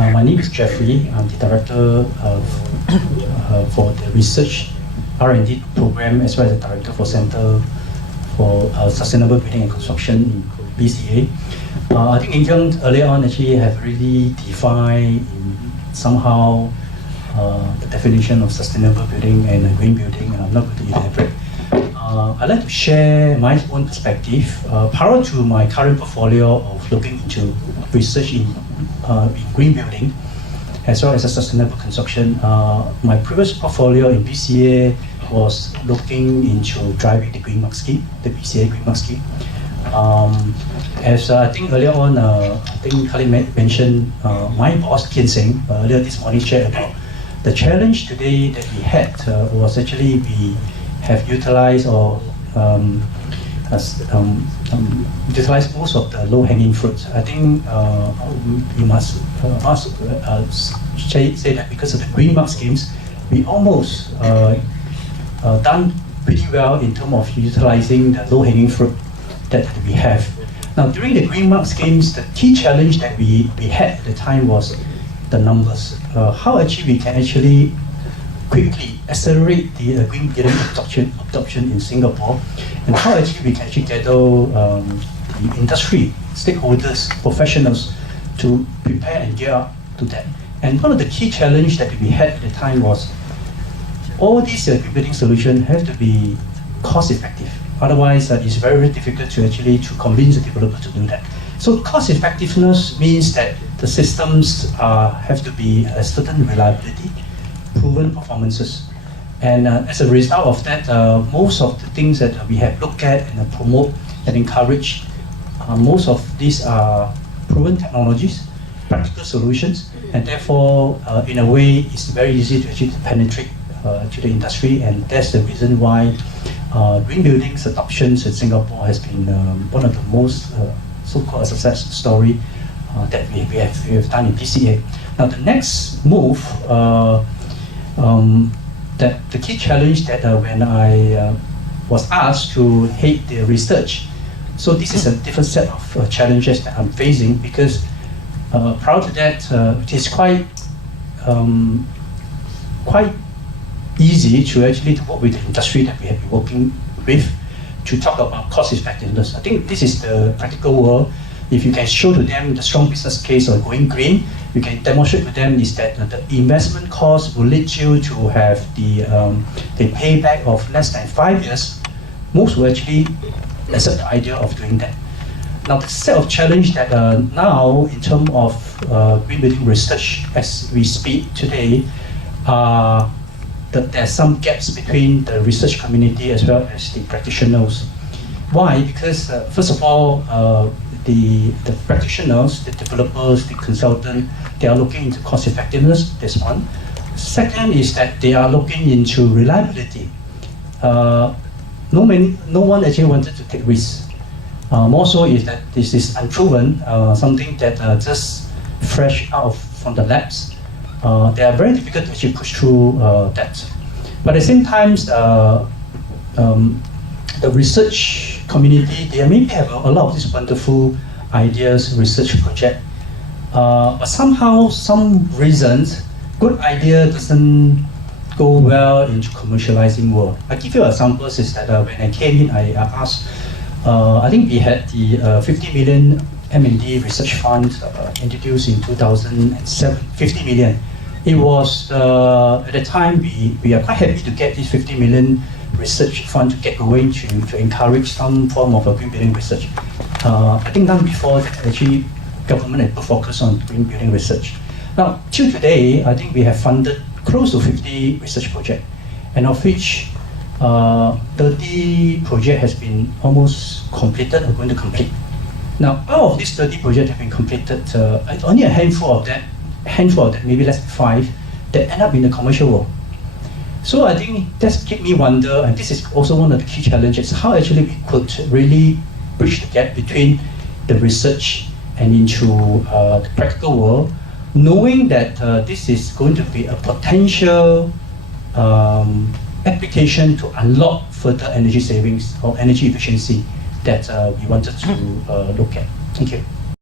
My name is Jeffrey. I'm the director for the research R&D program, as well as the director for Center for Sustainable Building and Construction in BCA. I think Eng Kiong earlier on actually have already defined somehow the definition of sustainable building and green building, and I'm not going to elaborate. I'd like to share my own perspective. Prior to my current portfolio of looking into research in green building, as well as a sustainable construction, my previous portfolio in BCA was looking into driving the Green Mark scheme, the BCA Green Mark scheme. As I think earlier on, I think Khalid mentioned, my boss, Kian Singh, earlier this morning shared about the challenge today that we had was actually we have utilized or utilized most of the low-hanging fruits. I think we must say that because of the Green Mark schemes, we almost done pretty well in terms of utilizing the low-hanging fruit that we have. Now, during the Green Mark schemes, the key challenge that we had at the time was the numbers. How actually we can actually quickly accelerate the green building adoption in Singapore, and how actually we can actually gather the industry, stakeholders, professionals to prepare and gear up to that. And one of the key challenges that we had at the time was all these green building solutions have to be cost effective. Otherwise, it's very, very difficult to actually convince the developer to do that. So cost effectiveness means that the systems have to be a certain reliability, proven performances. And as a result of that, most of the things that we have looked at and promote and encourage, most of these are proven technologies, practical solutions, and therefore, in a way, it's very easy to actually penetrate to the industry, and that's the reason why green buildings adoptions in Singapore has been one of the most so-called success story that we have done in BCA. Now, the next move, that the key challenge that when I was asked to head the research, so this is a different set of challenges that I'm facing, because prior to that, it is quite easy to actually work with the industry that we have been working with to talk about cost effectiveness. I think this is the practical world. If you can show to them the strong business case of going green, you can demonstrate to them is that the investment cost will lead you to have the payback of less than 5 years. Most will actually accept the idea of doing that. Now, the set of challenge that now in terms of green building research as we speak today, that there's some gaps between the research community as well as the practitioners. Why? Because first of all, the practitioners, the developers, the consultant, they are looking into cost effectiveness, that's one. Second is that they are looking into reliability. No one actually wanted to take risks. More so is that this is unproven, something that just fresh out from the labs. They are very difficult to actually push through that. But at the same time, the research community, they maybe have a lot of these wonderful ideas, research project, but somehow, some reasons, good idea doesn't go well into commercializing world. I give you examples is that when I came in, I asked, I think we had the 50 million M&D research fund introduced in 2007, 50 million. It was, at the time, we are quite happy to get this 50 million research fund to get going to encourage some form of a green building research. I think done before that, actually, government had put focus on green building research. Now, till today, I think we have funded close to 50 research projects, and of which 30 projects has been almost completed or going to complete. Now, out of these 30 projects have been completed, only a handful of that, maybe less than 5, that end up in the commercial world. So I think that's kept me wonder, and this is also one of the key challenges, how actually we could really bridge the gap between the research and into the practical world, knowing that this is going to be a potential application to unlock further energy savings or energy efficiency that we wanted to look at. Thank you.